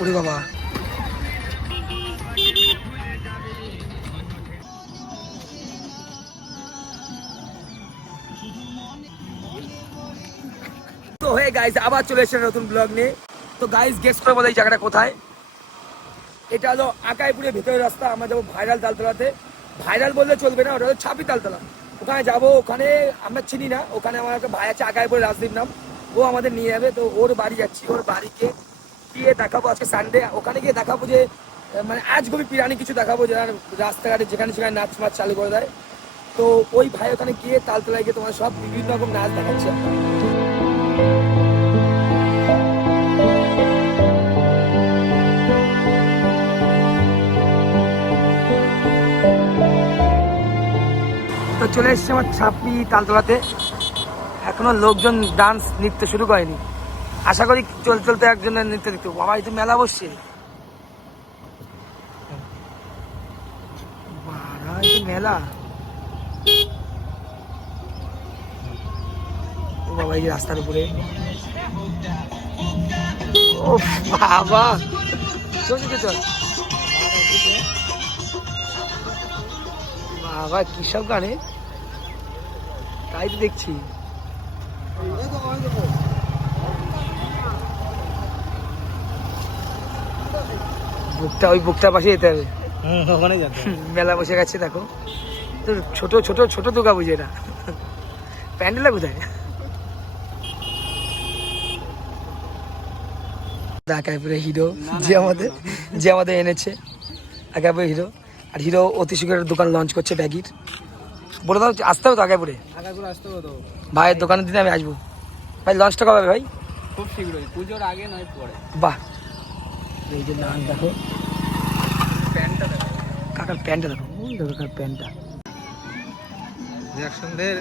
ওরে বাবা, তো হয়ে গাইস আবার চলে এসেছে নতুন ব্লগ নিয়ে। তো গাইস গেস করে বলে এই জায়গাটা কোথায়? এটা হলো আকাইপুরের ভেতরের রাস্তা। আমরা যাবো ভাইরাল তালতলাতে। ভাইরাল বললে চলবে না, ওটা হলো ছাপি তালতলা। ওখানে যাবো, ওখানে আমরা চিনি না। ওখানে আমার একটা ভাই আছে আকাইপুরের, রাজদীপ নাম, ও আমাদের নিয়ে যাবে। তো ওর বাড়ি যাচ্ছি, ওর বাড়িকে গিয়ে দেখাবো আজকে সানডে। ওখানে গিয়ে দেখাবো যে মানে আজগবি পিরানি কিছু দেখাবো, যারা রাস্তাঘাটে যেখানে সেখানে নাচ মাছ চালু করে দেয়। তো ওই ভাই ওখানে গিয়ে তালতলায় গিয়ে তোমার সব বিভিন্ন রকম নাচ দেখাচ্ছে। তো চলে এসছে আমার ছাপি তালতলাতে। এখনো লোকজন ডান্স নৃত্য শুরু করেনি। আশা করি চলতে চলতে একজনের নৃত্য দেখতে পাবো। আমার এই তো মেলা বসছে, মেলা। ও বাবা, এই রাস্তার উপরে, ও বাবা, চল চল চল বাবা, কি সব গানে, তাই তো দেখছি। বুকটা, ওই বুকটার পাশে যেতে হবে, মেলা বসে গেছে দেখো। তো ছোট ছোট ছোট দোকা বুঝে এরা। প্যান্ডেলা কোথায়? একেবারে হিরো যে আমাদের এনেছে, একেবারে হিরো। আর হিরো অতি শীঘ্র দোকান লঞ্চ করছে ব্যাগির। বলে দাও আসতে হবে তো আগাইপুরে আসতে হবে তো ভাইয়ের দোকানের দিনে আমি আসবো। ভাই লঞ্চটা কবে ভাই? খুব শীঘ্রই, পুজোর আগে নয় পরে। বাহ, এই যে নাম দেখো, প্যান্টটা দেখো, কাকার প্যান্টটা দেখো, ওই দেখো কাকার প্যান্টটা। রিয়াকশনদের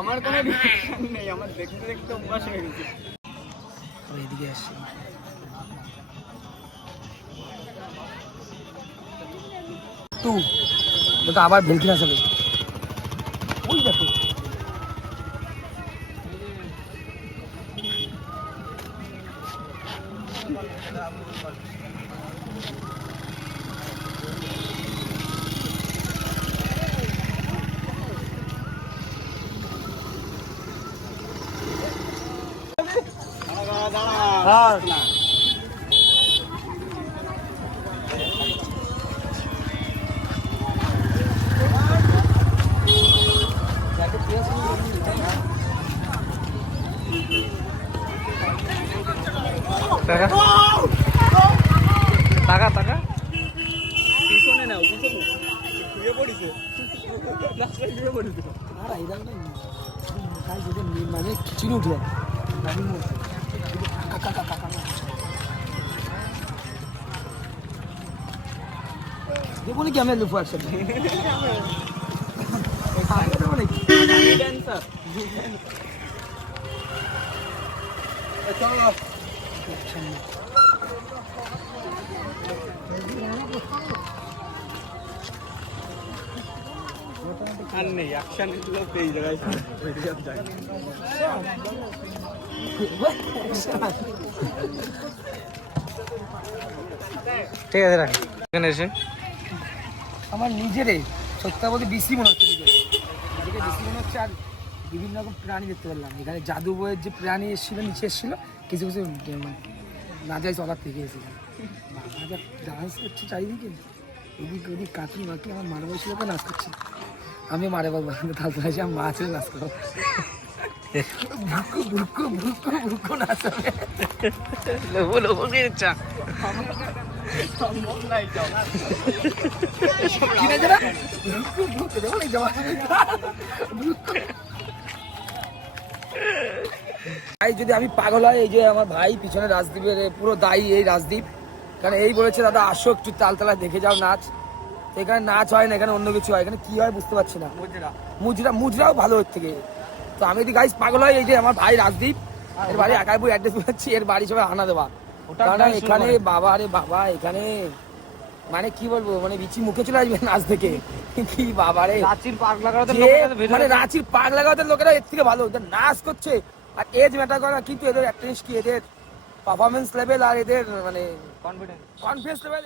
আমার কোনো রিয়াকশন নেই, আমার দেখতে দেখতে অভ্যাস হয়ে গেছে। এদিকে আসছি, তো আবার ভেলকি না চলে। ওই দেখো টাকা টাকা পিছনে নাও, পিছনে শুয়ে পড়িছে, রাস্তায় শুয়ে পড়িছে। আর আইরা না যদি মানে খিচুড়ি উঠে গাড়ির মধ্যে কাকা কাকা কাকা দেখো নাকি আমি লুফো একসাথে ড্যান্সার আর নেই, অ্যাকশন গুলো এই জায়গায় যায়। ঠিক আছে রাখ। এখানে এসে আমার নিজেরে সত্যি বলতে বেশি মনে হচ্ছে, নিজেকে বেশি মনে হচ্ছে। আর বিভিন্ন রকম প্রাণী দেখতে পেলাম এখানে। জাদু বইয়ের যে প্রাণী এসেছিলো নিচে এসেছিলো, কিছু কিছু না যাই চলার থেকে এসেছিলো। ডান্স করছে চারিদিকে, এদিক ওদিক কাকি মাকি আমার মারা বসে লোকে নাচ করছে। আমি মারে বাবা তাল তোলা আমি মা ছেলে নাচ করো, ভুকু ভুকু ভুকু ভুকু নাচ হবে। লোবো লোবো গেছা কি না যারা ভুকু ভুকু দেখো না জমা ভাই। যদি আমি পাগল হয়, এই যে আমার ভাই পিছনে রাজদীপের পুরো দায়ী এই রাজদীপ, কারণ এই বলেছে দাদা আসো একটু তালতলা দেখে যাও নাচ। তো এখানে নাচ হয় না, এখানে অন্য কিছু হয়। এখানে কি হয় বুঝতে পারছি না। মুজরাও ভালো হচ্ছে থেকে। তো আমি যদি গাইস পাগল হয়, এই যে আমার ভাই রাজদীপ, এর বাড়ি একাইপুর অ্যাড্রেস পাচ্ছি, এর বাড়ি সবাই হানা দেওয়া। কারণ এখানে বাবা রে বাবা, এখানে মানে কি বলবো, মানে বিচি মুখে চলে আসবে নাচ থেকে। কি বাবা রে, রাঁচির পার্ক লাগাতে মানে রাঁচির পার্ক লাগাতে লোকেরা এর থেকে ভালো নাচ করছে। আর এজ ম্যাটার করে না, কিন্তু এদের একটা জিনিস কি, এদের পারফরমেন্স লেভেল আর এদের মানে কনফিডেন্স কনফিডেন্স লেভেল